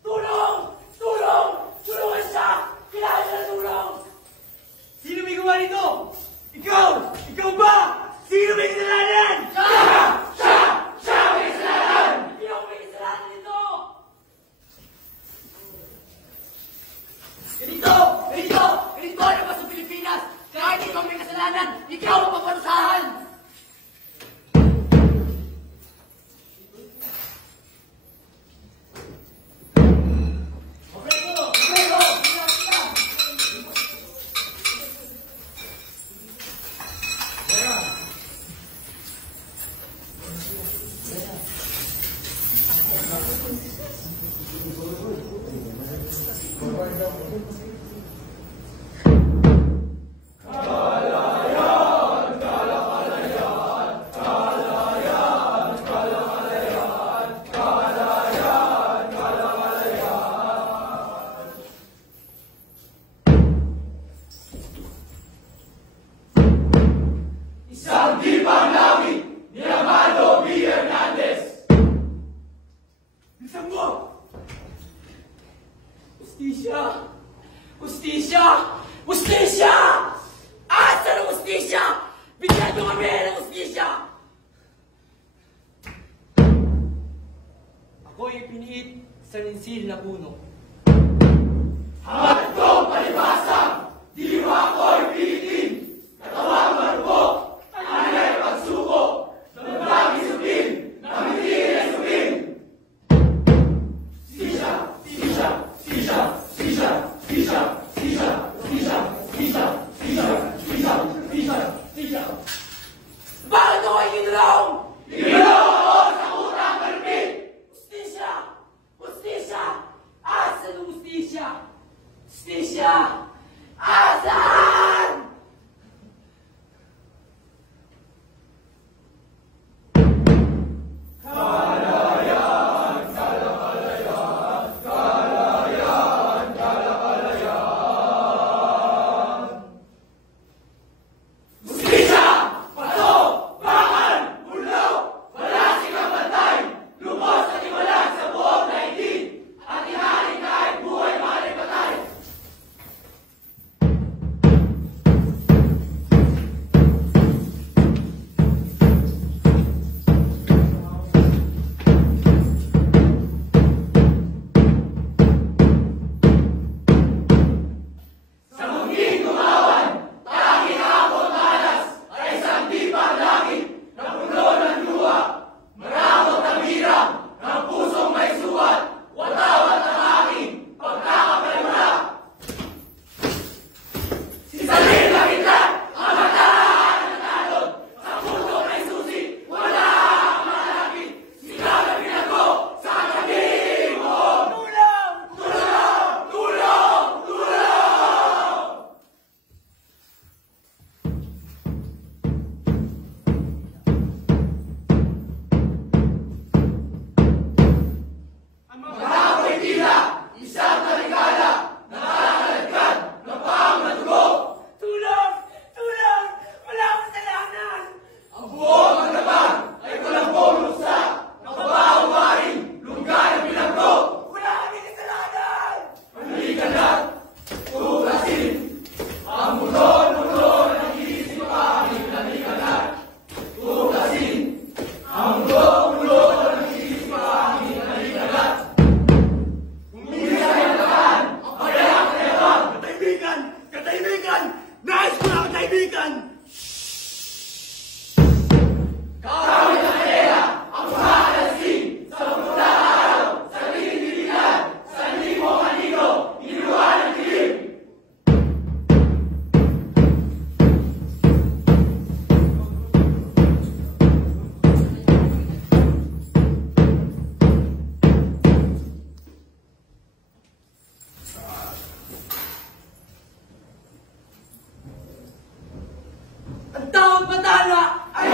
Tulong! Tulong! Tulungan siya! Kailangan siya ng tulong! Sino may gawa nito? Ikaw! Ikaw ba? Sino may kasalanan? Siya may kasalanan! Hindi ako may kasalanan nito! Ganito na ba sa Pilipinas? Kahit ikaw may kasalanan, ikaw ang maparusahan! Isang dibang langit ni Amado B. Hernandez. Bilisan mo! Ustisya! Ustisya! Ustisya! Asa ng ustisya? Bigyan mo kami ng ustisya! Ako'y piniit sa linsil na puno. Hangat kong palibasang, di mo ako'y pilitin. Katawang marupok, anay pagsuko, nabagi supin, namitin ay supin. Sisya, sisya, sisya, sisya, sisya, sisya, sisya, sisya, sisya, sisya, sisya, sisya. Bakit ako ay ginulong? Ginulong ako sa utang malupit. Ustisya! Ustisya! Asa ng ustisya? Ustisya! Asan? Ustisya! Pato! Bakal! Ulo! Wala silang bantay! Lubos at iwalag sa buong daigdig! At inahalin kahit buhay mahalin patay! Sa munting tumawan, tanging ako malas ay isang dibang langit na puno ng luha. Maramot ang hirap ng pusong may suwat. Watawat ang aking pagkakapalamula. Sisalin lang kita ang mataan ng talon. Sa puso may susi, wala ang malapit. Sigaw na pinago sa katabi mo. Tulong! Tulong! Tulong! Tulong! Ako'y tila, isang talikala, nakakalagkad, napang natugo. Tulong! Tulong! Wala akong kasalanan! Ang buong maglabang ay walang luksa, nakabawain, lungga ng pinagdo. Wala kaming kasalanan! Halikan na, tuklasin, ang mundo ng isip aking halikan na. Tuklasin, ang mundo ng isip aking halikan na. Umisan ang lakaan, ang kayang kayawang. Katahimikan! Katahimikan! Nais ko na katahimikan! Kawit ang kalera, ang mahalasin, sa puntang araw, sa tinitiligan, sa limong anino, inuwan ang dilim. Ang tawag patala ay